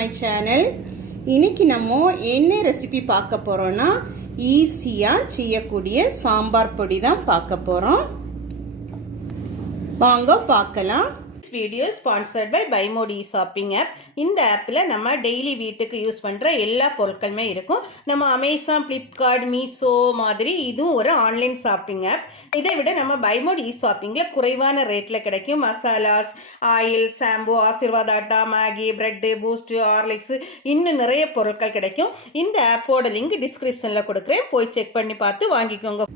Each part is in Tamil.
My channel. இன்னைக்கு நம்ம என்ன ரெசிபி பார்க்க போறோம்னா ஈஸியா செய்யக்கூடிய சாம்பார் பொடி தான் பார்க்க போறோம். வாங்க பார்க்கலாம். Video sponsored by Modi shopping app. இந்த ஆப்பில் நம்ம டெய்லி வீட்டுக்கு யூஸ் பண்ணுற எல்லா பொருட்களுமே இருக்கும். நம்ம அமேசான், ஃப்ளிப்கார்ட், மீஷோ மாதிரி இதுவும் ஒரு ஆன்லைன் ஷாப்பிங் ஆப். இதை விட நம்ம பைமோடி ஷாப்பிங்கில் குறைவான ரேட்டில் கிடைக்கும். Masalas, oil, shampoo, Aashirvaad atta, Maggi, bread, Boost, Horlicks, இன்னும் நிறைய பொருட்கள் கிடைக்கும். இந்த ஆப்போட லிங்க் டிஸ்கிரிப்ஷனில் கொடுக்குறேன், போய் செக் பண்ணி பார்த்து வாங்கிக்கோங்க.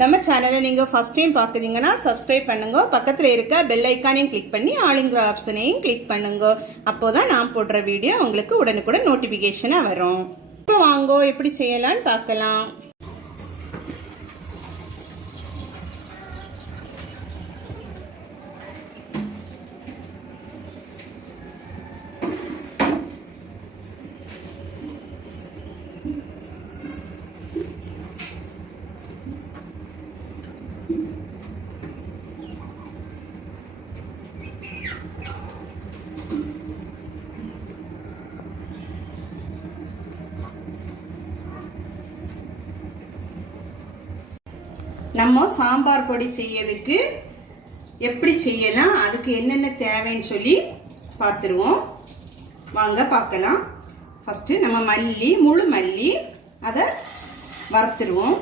நம்ம சேனலை நீங்கள் ஃபஸ்ட் டைம் பார்க்குறீங்கன்னா சப்ஸ்கிரைப் பண்ணுங்க. பக்கத்தில் இருக்க பெல் ஐக்கானையும் கிளிக் பண்ணி ஆளுங்கிற ஆப்ஷனையும் கிளிக் பண்ணுங்க. அப்போ தான் நான் போடுற வீடியோ உங்களுக்கு உடனுக்குடன் நோட்டிஃபிகேஷனாக வரும். இப்போ வாங்கோ எப்படி செய்யலான்னு பார்க்கலாம். நம்ம சாம்பார் பொடி செய்யறதுக்கு எப்படி செய்யலாம், அதுக்கு என்னென்ன தேவைன்னு சொல்லி பார்த்துருவோம். வாங்க பார்க்கலாம். ஃபஸ்ட்டு நம்ம மல்லி, முழு மல்லி, அதை வறுத்துருவோம்.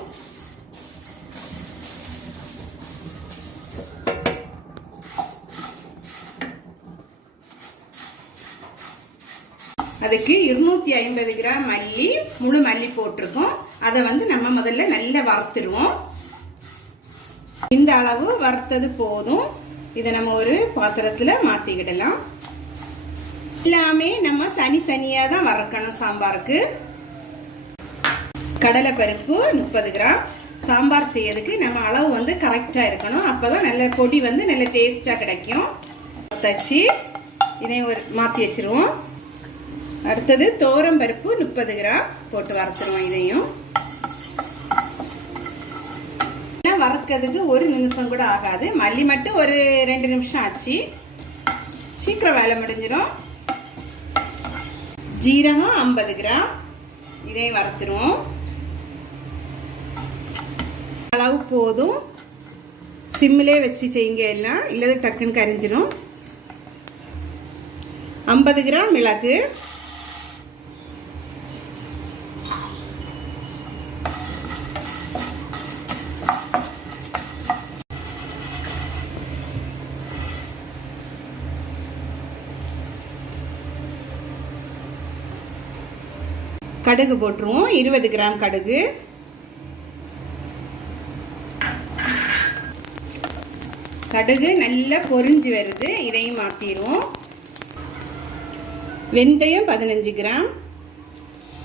அதுக்கு 250 கிராம் மல்லி, முழு மல்லி போட்டிருக்கோம். அதை நம்ம முதல்ல நல்லா வறுத்துருவோம். இந்த அளவு வறுத்தது போதும். இதை நம்ம ஒரு பாத்திரத்தில் மாற்றிக்கிடலாம். எல்லாமே நம்ம தனித்தனியாக தான் வறுக்கணும் சாம்பாருக்கு. கடலை பருப்பு 30 கிராம். சாம்பார் செய்யறதுக்கு நம்ம அளவு கரெக்டாக இருக்கணும். அப்போ தான் நல்ல பொடி நல்ல டேஸ்ட்டாக கிடைக்கும். தச்சு இதையும் ஒரு மாற்றி வச்சுருவோம். அடுத்தது துவரம் பருப்பு 30 கிராம் போட்டு வறுத்துருவோம். இதையும் வறுக்கிறதுக்கு 1 நிமிஷம் கூட ஆகாது. மல்லி மட்டும் ஒரு 2 நிமிஷம் ஆச்சு. சீக்கிரம் வேலை முடிஞ்சிடும். ஜீரகம் 50 கிராம், இதையும் வறுத்துருவோம். அளவு போதும். சிம்மிலே வச்சு செய்யுங்க, எல்லாம் இல்லை டக்குன்னு கரிஞ்சிடும். 50 கிராம் மிளகு, கடுகு போட்டுருவோம். 20 கிராம் கடுகு. கடுகு நல்லா பொரிஞ்சு வருது. இதையும் மாற்றிடுவோம். வெந்தயம் 15 கிராம்,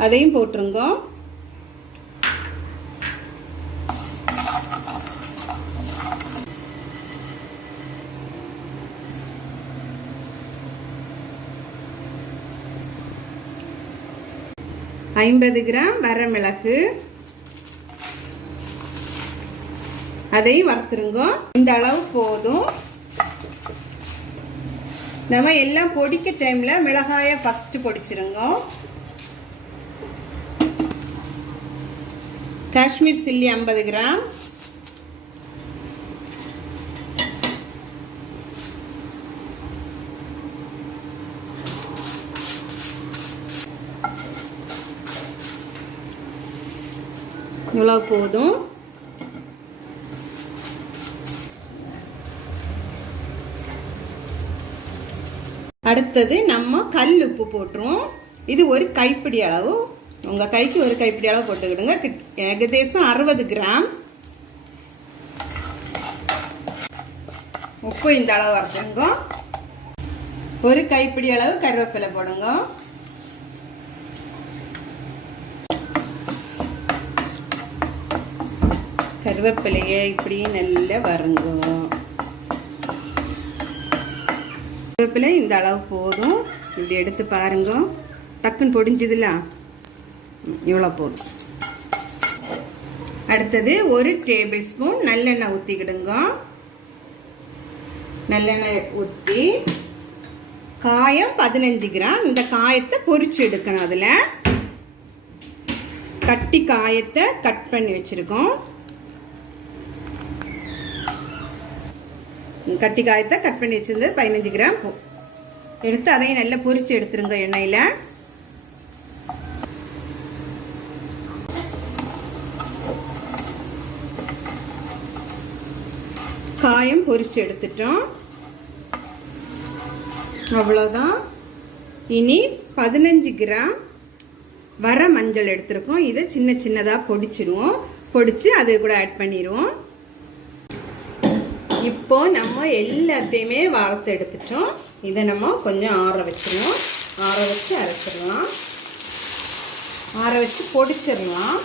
அதையும் போட்டுருங்க. ஐம்பது கிராம் வரமிளகு, அதையும் வறுத்துருங்க. இந்த அளவு போதும். நம்ம எல்லாம் பொடிக்க டைம்ல மிளகாயை ஃபர்ஸ்ட் பொடிச்சிருங்க. காஷ்மீர் சில்லி 50 கிராம், இவ்வளவு போதும். அடுத்தது நம்ம கல் உப்பு போட்டுருவோம். இது ஒரு கைப்பிடி அளவு. உங்க கைக்கு ஒரு கைப்பிடி அளவு போட்டுக்கிடுங்க. ஏகதேசம் 60 கிராம் உப்பு இந்த அளவு வறுத்துங்க. ஒரு கைப்பிடி அளவு கருவேப்பிலை போடுங்க. கருவேப்பிலையை இப்படி நல்லா வறுங்க. கருவேப்பிலை இந்த அளவு போதும். இப்படி எடுத்து பாருங்க, டக்குன்னு பொடிஞ்சதுல இவ்வளோ போதும். அடுத்தது 1 டேபிள் ஸ்பூன் நல்லெண்ணெய் ஊற்றிக்கிடுங்க. நல்லெண்ணெய் ஊற்றி காயம் 15 கிராம். இந்த காயத்தை பொரிச்சு எடுக்கணும். அதில் கட்டி காயத்தை கட் பண்ணி வச்சுருக்கோம். கட்டி காயத்தை கட் பண்ணி வச்சுருந்தது 15 கிராம் எடுத்து அதையும் நல்லா பொரிச்சு எடுத்துருங்க எண்ணெயில். காயம் பொரிச்சு எடுத்துட்டோம். அவ்வளோதான். இனி 15 கிராம் வர மஞ்சள் எடுத்துருக்கோம். இதை சின்ன சின்னதாக பொடிச்சிடுவோம். பொடிச்சு அது கூட ஆட் பண்ணிடுவோம். இப்போ நம்ம எல்லாத்தையுமே வறுத்து எடுத்துட்டோம். இதை நம்ம கொஞ்சம் ஆற வச்சிருவோம். ஆற வச்சு அரைச்சிடலாம். ஆற வச்சு பொடிச்சிடலாம்.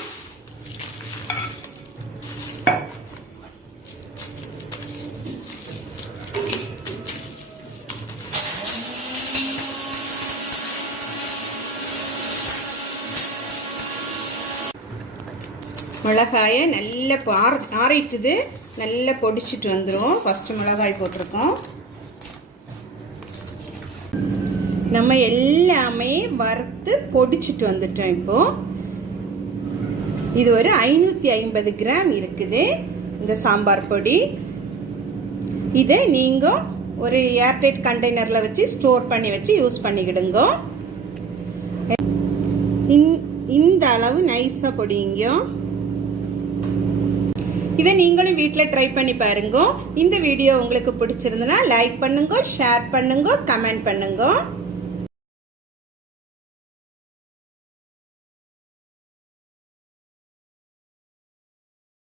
மிளகாயை நல்ல ஆறிட்டுது. நல்லா பொடிச்சிட்டு வந்துடும். ஃபஸ்ட்டு மிளகாய் போட்டிருக்கோம். நம்ம எல்லாமே வறுத்து பொடிச்சிட்டு வந்துட்டோம். இப்போது இது ஒரு 550 கிராம் இருக்குது இந்த சாம்பார் பொடி. இதை நீங்கள் ஒரு ஏர்டைட் கண்டெய்னரில் வச்சு ஸ்டோர் பண்ணி வச்சு யூஸ் பண்ணிக்கிடுங்க. இந்த அளவு நைஸாக பொடிங்க. இதை நீங்களும் வீட்டில் ட்ரை பண்ணி பாருங்க. இந்த வீடியோ உங்களுக்கு பிடிச்சிருந்தனா லைக் பண்ணுங்க, ஷேர் பண்ணுங்க, கமெண்ட் பண்ணுங்க.